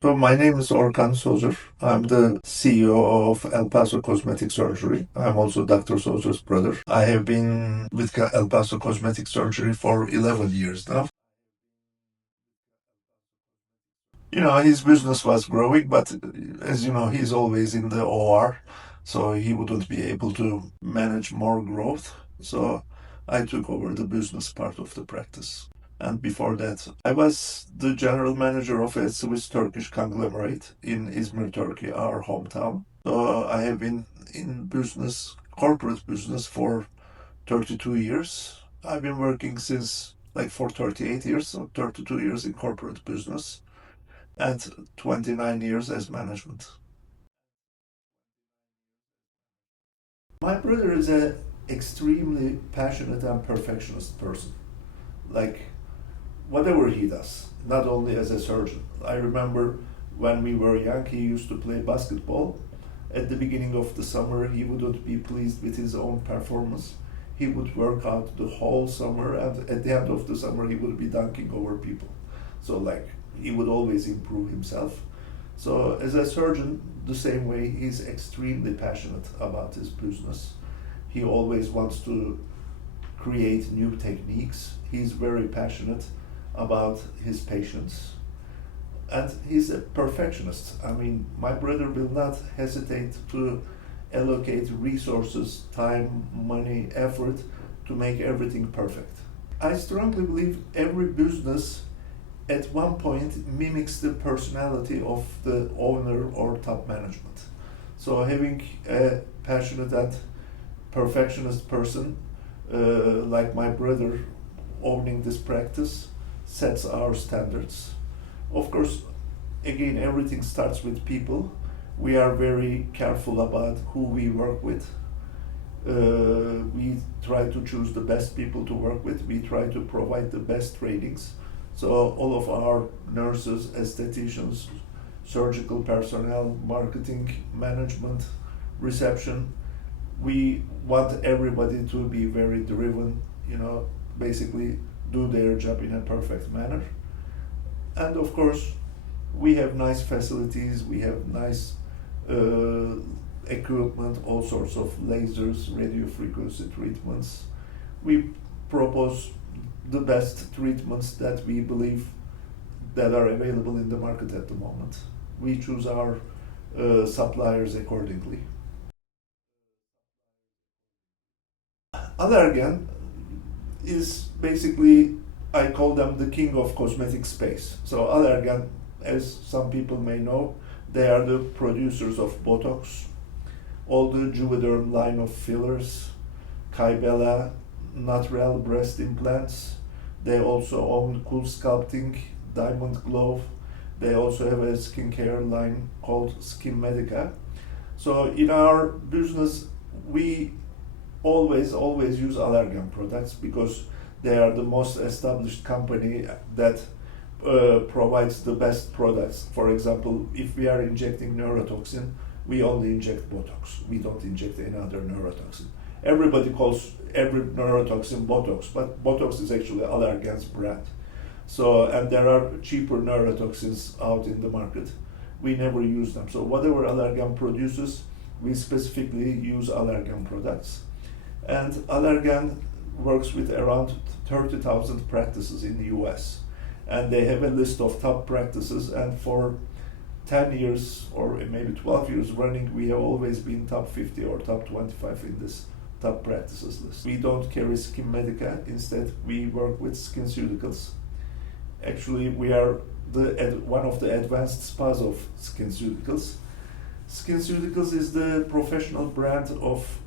So my name is Orkan Sozer. I'm the CEO of El Paso Cosmetic Surgery. I'm also Dr. Sozer's brother. I have been with El Paso Cosmetic Surgery for 11 years now. His business was growing, but as you know, he's always in the OR, so he wouldn't be able to manage more growth. So I took over the business part of the practice. And before that, I was the general manager of a Swiss Turkish conglomerate in Izmir, Turkey, our hometown. So I have been in business, corporate business, for 32 years. I've been working since like for 38 years, so 32 years in corporate business and 29 years as management. My brother is an extremely passionate and perfectionist person. Like whatever he does, not only as a surgeon. I remember when we were young, he used to play basketball. At the beginning of the summer, he wouldn't be pleased with his own performance. He would work out the whole summer, and at the end of the summer, he would be dunking over people. So, like, he would always improve himself. So, as a surgeon, the same way, he's extremely passionate about his business. He always wants to create new techniques. He's very passionate about his patients. And he's a perfectionist. I mean, my brother will not hesitate to allocate resources, time, money, effort to make everything perfect. I strongly believe every business at one point mimics the personality of the owner or top management. So having a passionate and perfectionist person like my brother owning this practice sets our standards. Of course, again, everything starts with people. We are very careful about who we work with. We try to choose the best people to work with. We try to provide the best trainings. So all of our nurses, aestheticians, surgical personnel, marketing, management, reception, we want everybody to be very driven, basically do their job in a perfect manner. And of course, we have nice facilities, we have nice uh, equipment, all sorts of lasers, radio frequency treatments. We propose the best treatments that we believe that are available in the market at the moment. We choose our suppliers accordingly. Allergan is basically, I call them the king of cosmetic space. So Allergan, as some people may know, they are the producers of Botox, all the Juvederm line of fillers, Kybella, Natural breast implants. They also own Cool Sculpting, Diamond Glow. They also have a skincare line called Skin Medica. So in our business, we always use Allergan products because they are the most established company that provides the best products. For example, if we are injecting neurotoxin, we only inject Botox. We don't inject any other neurotoxin. Everybody calls every neurotoxin Botox, but Botox is actually Allergan's brand. So, and there are cheaper neurotoxins out in the market. We never use them. So whatever Allergan produces, we specifically use Allergan products. And Allergan works with around 30,000 practices in the US. And they have a list of top practices, and for 10 years or maybe 12 years running, we have always been top 50 or top 25 in this top practices list. We don't carry Skin Medica, instead we work with SkinCeuticals. Actually, we are one of the advanced spas of SkinCeuticals. SkinCeuticals is the professional brand of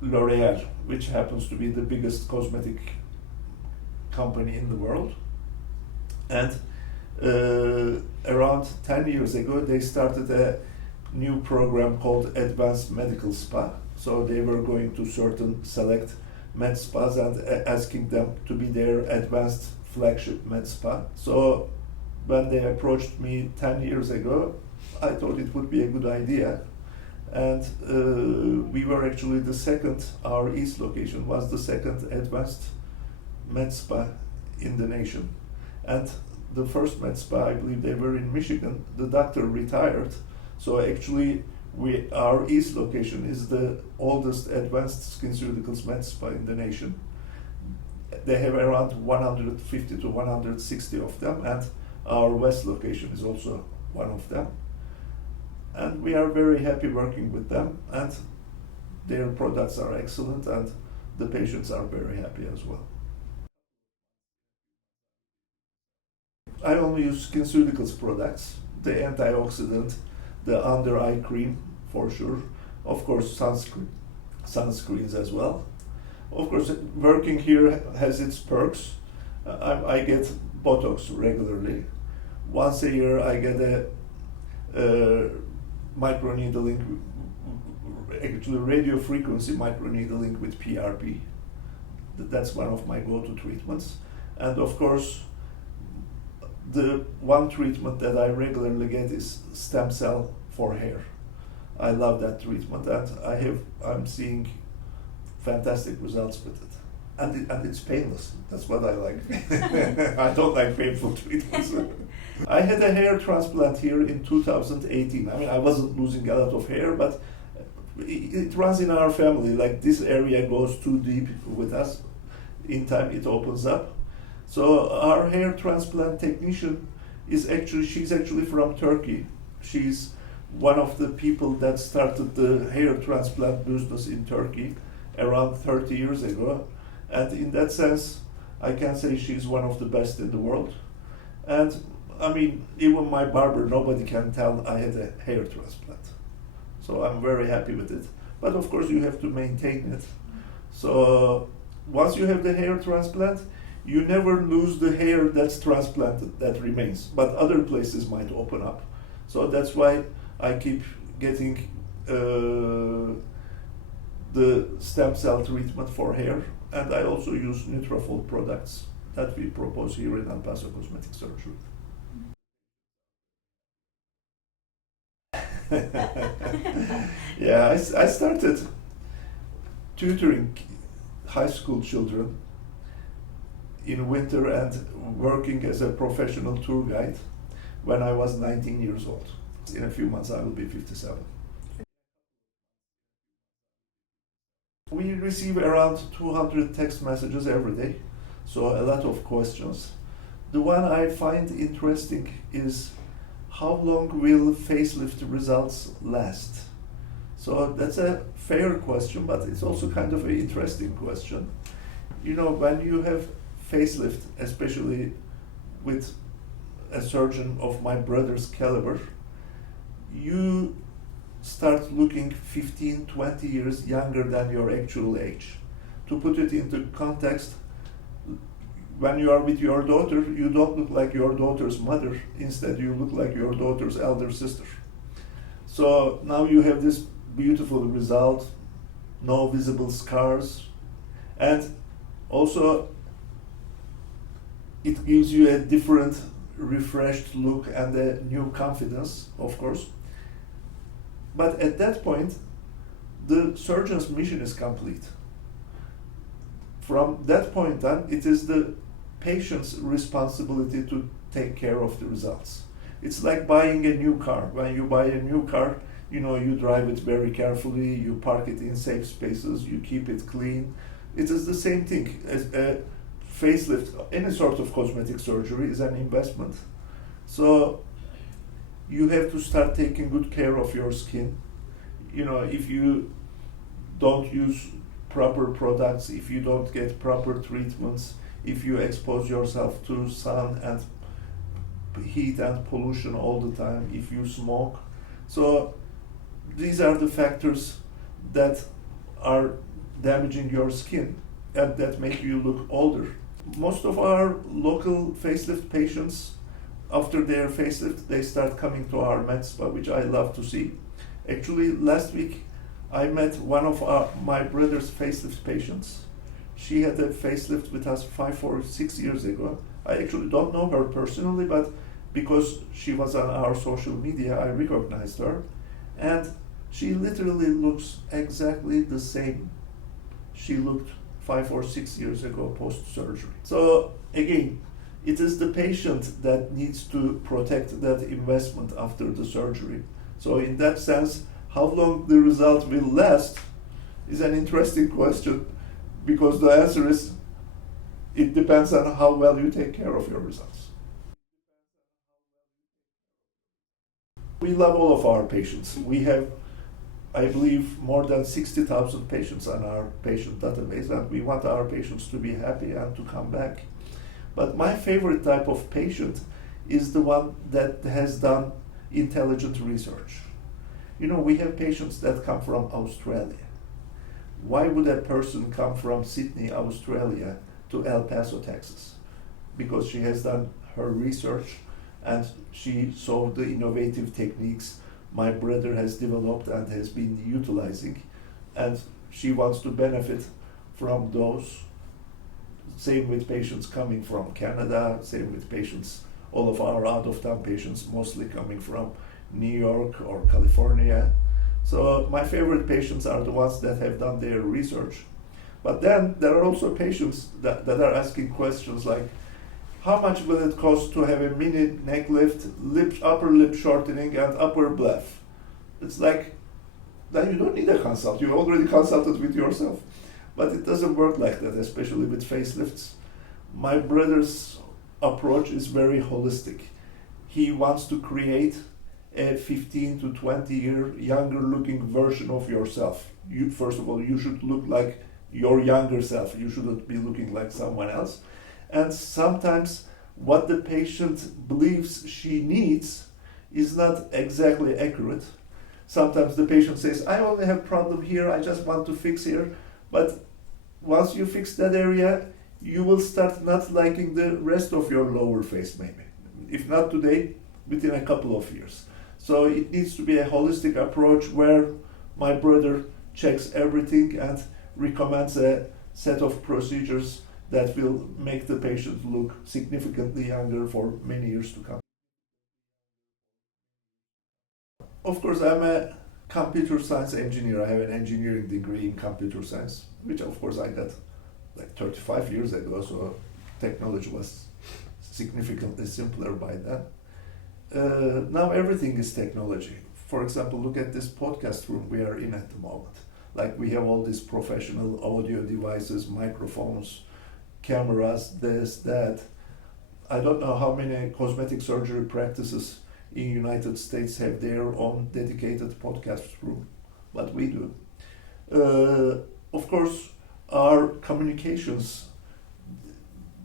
L'Oreal, which happens to be the biggest cosmetic company in the world. And around 10 years ago, they started a new program called Advanced Medical Spa. So they were going to certain select med spas and asking them to be their advanced flagship med spa. So when they approached me 10 years ago, I thought it would be a good idea. And we were actually the second, our east location was the second advanced med spa in the nation. And the first med spa, I believe they were in Michigan, the doctor retired. So actually, our East location is the oldest advanced skin surgicals med spa in the nation. They have around 150 to 160 of them, and our West location is also one of them. And we are very happy working with them, and their products are excellent, and the patients are very happy as well. I only use SkinCeuticals products, the antioxidant, the under eye cream for sure, of course sunscreens as well. Of course, working here has its perks. I get Botox regularly. Once a year I get a microneedling, actually radio frequency microneedling with PRP. That's one of my go-to treatments. And of course, the one treatment that I regularly get is stem cell for hair. I love that treatment, and I'm seeing fantastic results with it. And it's painless. That's what I like. I don't like painful treatments. I had a hair transplant here in 2018. I mean, I wasn't losing a lot of hair, but it runs in our family. Like, this area goes too deep with us. In time, it opens up. So our hair transplant technician she's actually from Turkey. She's one of the people that started the hair transplant business in Turkey around 30 years ago. And in that sense, I can say she's one of the best in the world. And I mean, even my barber, nobody can tell I had a hair transplant. So I'm very happy with it. But of course, you have to maintain it. So once you have the hair transplant, you never lose the hair that's transplanted, that remains. But other places might open up. So that's why I keep getting the stem cell treatment for hair. And I also use Nutrafol products that we propose here in El Paso Cosmetic Surgery. Yeah, I started tutoring high school children in winter and working as a professional tour guide when I was 19 years old. In a few months I will be 57. We receive around 200 text messages every day, so a lot of questions. The one I find interesting is, how long will facelift results last? So that's a fair question, but it's also kind of an interesting question. You know, when you have facelift, especially with a surgeon of my brother's caliber, you start looking 15, 20 years younger than your actual age. To put it into context, when you are with your daughter, you don't look like your daughter's mother. Instead, you look like your daughter's elder sister. So now you have this beautiful result, no visible scars, and also it gives you a different, refreshed look and a new confidence, of course. But at that point, the surgeon's mission is complete. From that point on, it is the patient's responsibility to take care of the results. It's like buying a new car. When you buy a new car, you know, you drive it very carefully, you park it in safe spaces, you keep it clean. It is the same thing. As a facelift, any sort of cosmetic surgery is an investment. So you have to start taking good care of your skin. You know, if you don't use proper products, if you don't get proper treatments, if you expose yourself to sun and heat and pollution all the time, if you smoke. So these are the factors that are damaging your skin and that make you look older. Most of our local facelift patients, after their facelift, they start coming to our med spa, which I love to see. Actually, last week I met one of my brother's facelift patients. She had a facelift with us 5 or 6 years ago. I actually don't know her personally, but because she was on our social media, I recognized her. And she literally looks exactly the same she looked 5 or 6 years ago post-surgery. So again, It is the patient that needs to protect that investment after the surgery. So in that sense, how long the result will last is an interesting question, because the answer is it depends on how well you take care of your results. We love all of our patients. We have, I believe, more than 60,000 patients on our patient database, and we want our patients to be happy and to come back. But my favorite type of patient is the one that has done intelligent research. You know, we have patients that come from Australia. Why would a person come from Sydney, Australia to El Paso, Texas? Because she has done her research and she saw the innovative techniques my brother has developed and has been utilizing, and she wants to benefit from those. Same with patients coming from Canada, same with patients, all of our out-of-town patients mostly coming from New York or California. So my favorite patients are the ones that have done their research. But then there are also patients that are asking questions like, how much will it cost to have a mini neck lift, upper lip shortening, and upper bleph? It's like, then you don't need a consult. You already consulted with yourself. But it doesn't work like that, especially with facelifts. My brother's approach is very holistic. He wants to create a 15 to 20 year younger looking version of yourself. You, first of all, you should look like your younger self. You shouldn't be looking like someone else. And sometimes what the patient believes she needs is not exactly accurate. Sometimes the patient says, I only have problem here, I just want to fix here. But once you fix that area, you will start not liking the rest of your lower face maybe. If not today, within a couple of years. So it needs to be a holistic approach where my brother checks everything and recommends a set of procedures that will make the patient look significantly younger for many years to come. Of course, I'm a computer science engineer. I have an engineering degree in computer science, which of course I got like 35 years ago, so technology was significantly simpler by then. Now everything is technology. For example, look at this podcast room we are in at the moment. Like we have all these professional audio devices, microphones, cameras, this, that. I don't know how many cosmetic surgery practices in United States have their own dedicated podcast room, but we do. Of course, our communications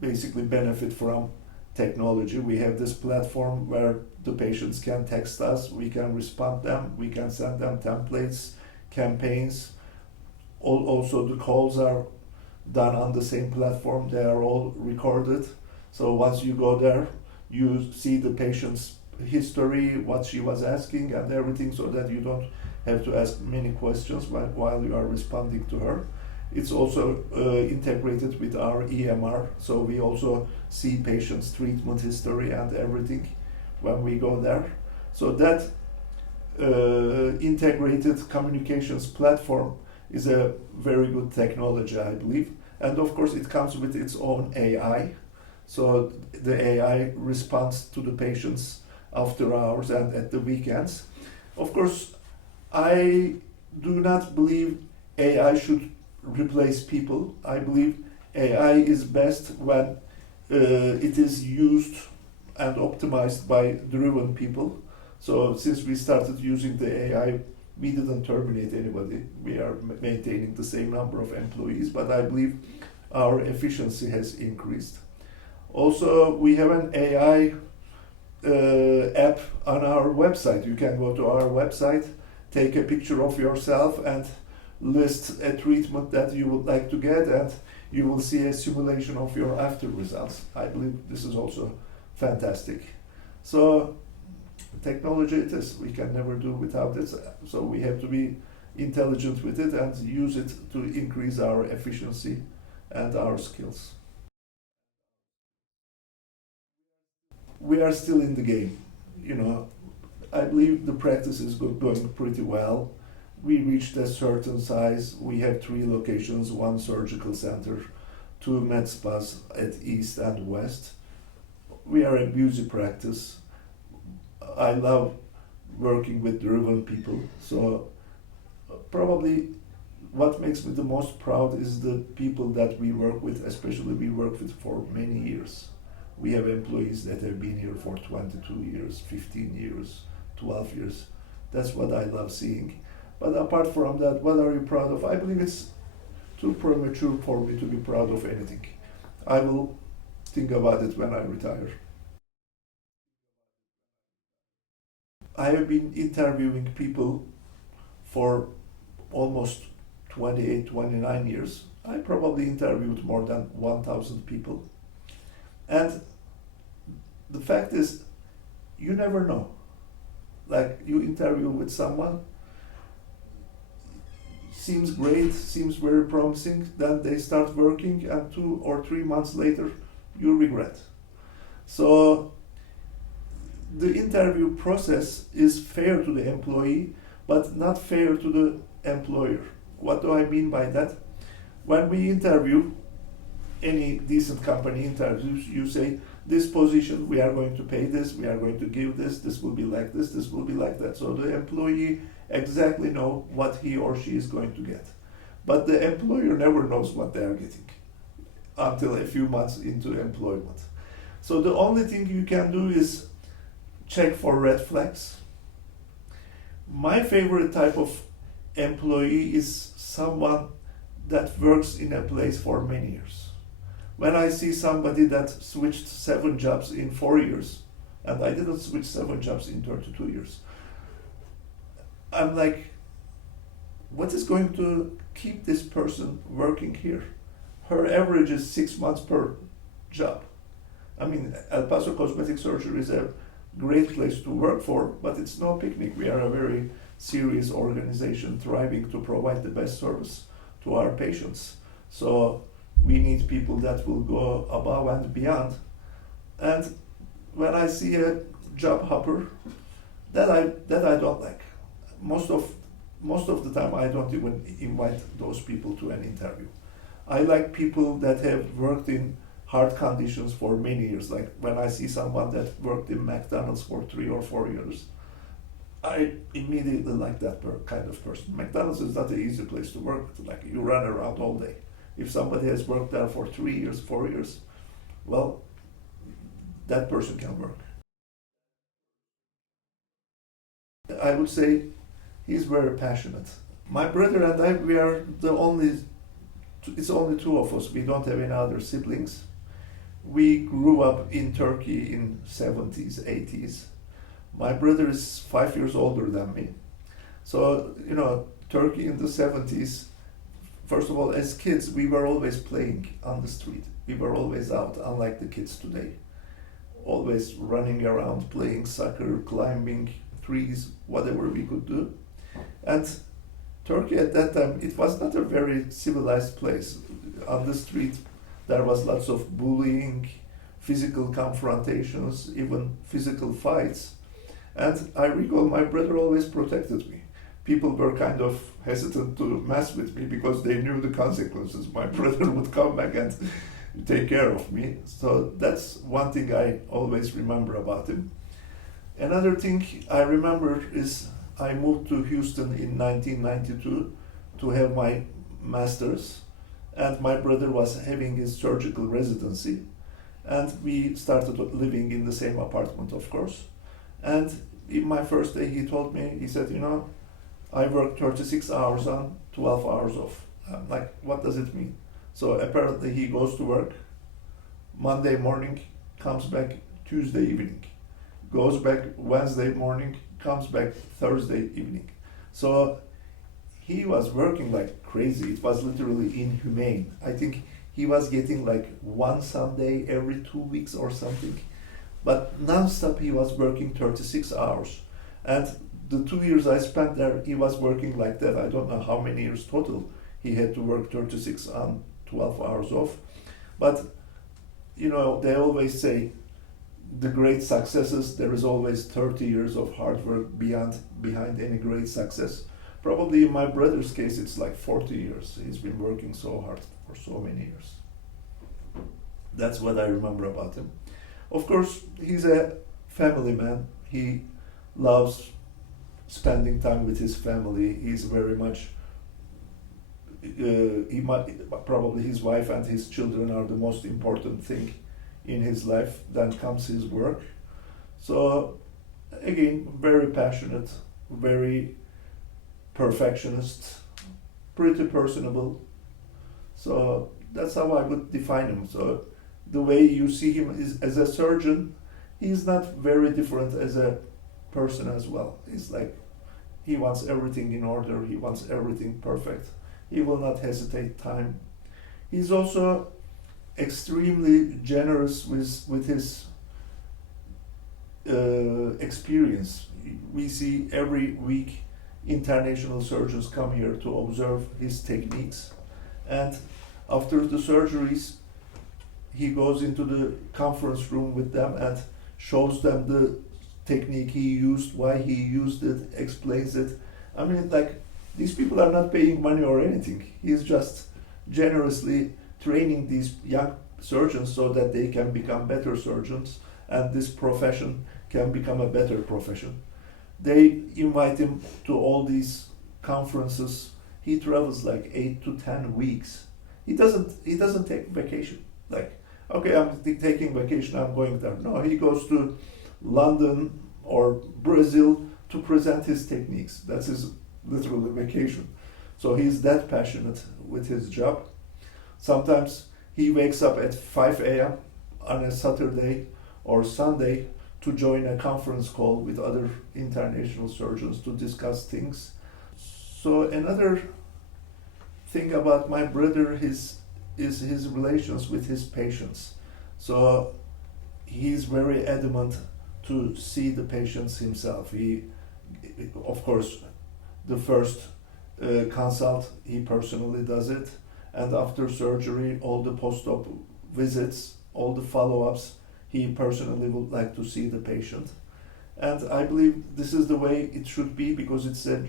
basically benefit from technology. We have this platform where the patients can text us, we can respond them, we can send them templates, campaigns. Also the calls are done on the same platform, they are all recorded. So once you go there, you see the patient's history, what she was asking and everything, so that you don't have to ask many questions while you are responding to her. It's also integrated with our EMR, so we also see patients' treatment history and everything when we go there. So that integrated communications platform is a very good technology, I believe. And of course, it comes with its own AI. So the AI responds to the patients after hours and at the weekends. Of course, I do not believe AI should replace people. I believe AI is best when it is used and optimized by driven people. So since we started using the AI, we didn't terminate anybody. We are maintaining the same number of employees, but I believe our efficiency has increased. Also, we have an AI app on our website. You can go to our website, take a picture of yourself and list a treatment that you would like to get, and you will see a simulation of your after results. I believe this is also fantastic. So technology it is, we can never do without it, so we have to be intelligent with it and use it to increase our efficiency and our skills. We are still in the game. You know, I believe the practice is going pretty well. We reached a certain size. We have 3 locations, 1 surgical center, 2 med spas at east and west. we are a busy practice. I love working with driven people. So probably what makes me the most proud is the people that we work with, especially we work with for many years. We have employees that have been here for 22 years, 15 years, 12 years. That's what I love seeing. But apart from that, what are you proud of? I believe it's too premature for me to be proud of anything. I will think about it when I retire. I have been interviewing people for almost 28, 29 years. I probably interviewed more than 1,000 people. And the fact is, you never know. Like you interview with someone, seems great, seems very promising, then they start working, and 2 or 3 months later, you regret. So the interview process is fair to the employee, but not fair to the employer. What do I mean by that? When we interview, any decent company interviews, you say, this position, we are going to pay this, we are going to give this will be like this will be like that. So the employee exactly know what he or she is going to get. But the employer never knows what they are getting until a few months into employment. So the only thing you can do is check for red flags. My favorite type of employee is someone that works in a place for many years. When I see somebody that switched 7 jobs in 4 years, and I didn't switch 7 jobs in 32 years, I'm like, what is going to keep this person working here? Her average is 6 months per job. I mean, El Paso Cosmetic Surgery is a great place to work for, but it's no picnic. We are a very serious organization thriving to provide the best service to our patients. So we need people that will go above and beyond. And when I see a job hopper, that I don't like. Most of the time I don't even invite those people to an interview. I like people that have worked in hard conditions for many years. Like when I see someone that worked in McDonald's for 3 or 4 years, I immediately like that kind of person. McDonald's is not an easy place to work. Like you run around all day. If somebody has worked there for 3 years, 4 years, well, that person can work. I would say he's very passionate. My brother and I, we are it's only 2 of us. We don't have any other siblings. We grew up in Turkey in 70s, 80s. My brother is 5 years older than me. So, Turkey in the 70s, first of all, as kids, we were always playing on the street. We were always out, unlike the kids today. Always running around, playing soccer, climbing trees, whatever we could do. And Turkey at that time, it was not a very civilized place. On the street, there was lots of bullying, physical confrontations, even physical fights. And I recall my brother always protected me. People were kind of hesitant to mess with me because they knew the consequences. My brother would come back and take care of me. So that's one thing I always remember about him. Another thing I remember is I moved to Houston in 1992 to have my master's, and my brother was having his surgical residency, and we started living in the same apartment, of course. And in my first day, he told me, he said, I work 36 hours on, 12 hours off. I'm like, what does it mean? So apparently he goes to work Monday morning, comes back Tuesday evening, goes back Wednesday morning, comes back Thursday evening. So he was working like crazy. It was literally inhumane. I think he was getting like 1 Sunday every 2 weeks or something. But non-stop he was working 36 hours. And the 2 years I spent there, he was working like that. I don't know how many years total he had to work 36 on, 12 hours off. But, they always say the great successes, there is always 30 years of hard work behind any great success. Probably in my brother's case, it's like 40 years. He's been working so hard for so many years. That's what I remember about him. Of course, he's a family man. He loves spending time with his family. He's very much he might, probably his wife and his children are the most important thing in his life. Then comes his work. So again, very passionate, very perfectionist, pretty personable. So that's how I would define him. So the way you see him is as a surgeon, he's not very different as a person as well. He's like he wants everything in order, he wants everything perfect. He will not hesitate time. He's also extremely generous with his experience. We see every week international surgeons come here to observe his techniques, and after the surgeries he goes into the conference room with them and shows them the technique he used, why he used it, explains it. I mean, like, these people are not paying money or anything. He's just generously training these young surgeons so that they can become better surgeons and this profession can become a better profession. They invite him to all these conferences. He travels like 8 to 10 weeks. He doesn't take vacation. Like, okay, I'm taking vacation, I'm going there. No, he goes to London or Brazil to present his techniques. That's his literal vacation. So he's that passionate with his job. Sometimes he wakes up at 5 a.m. on a Saturday or Sunday to join a conference call with other international surgeons to discuss things. So another thing about my brother is his relations with his patients. So he's very adamant to see the patients himself. He, of course, the first consult, he personally does it, and after surgery, all the post-op visits, all the follow-ups, he personally would like to see the patient. And I believe this is the way it should be because it's a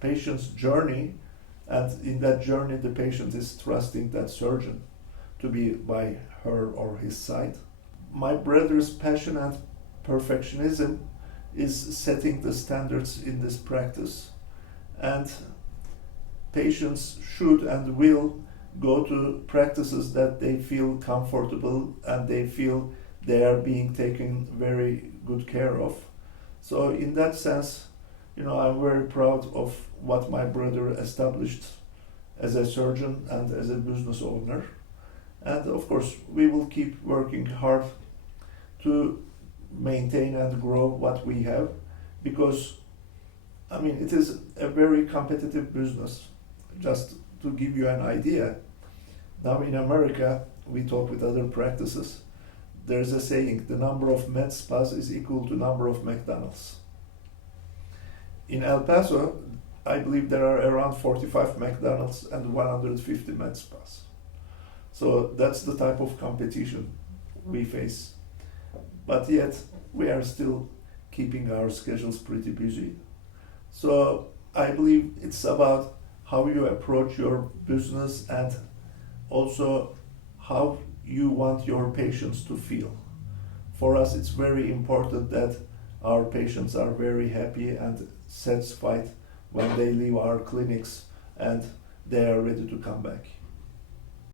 patient's journey, and in that journey, the patient is trusting that surgeon to be by her or his side. My brother's passion and perfectionism is setting the standards in this practice, and patients should and will go to practices that they feel comfortable and they feel they are being taken very good care of. So in that sense, I'm very proud of what my brother established as a surgeon and as a business owner. And of course, we will keep working hard to maintain and grow what we have, because it is a very competitive business. Just to give you an idea, now in America, we talk with other practices. There's a saying, the number of med spas is equal to number of McDonald's. In El Paso, I believe there are around 45 McDonald's and 150 med spas. So that's the type of competition we face. But yet, we are still keeping our schedules pretty busy. So I believe it's about how you approach your business and also how you want your patients to feel. For us, it's very important that our patients are very happy and satisfied when they leave our clinics and they are ready to come back.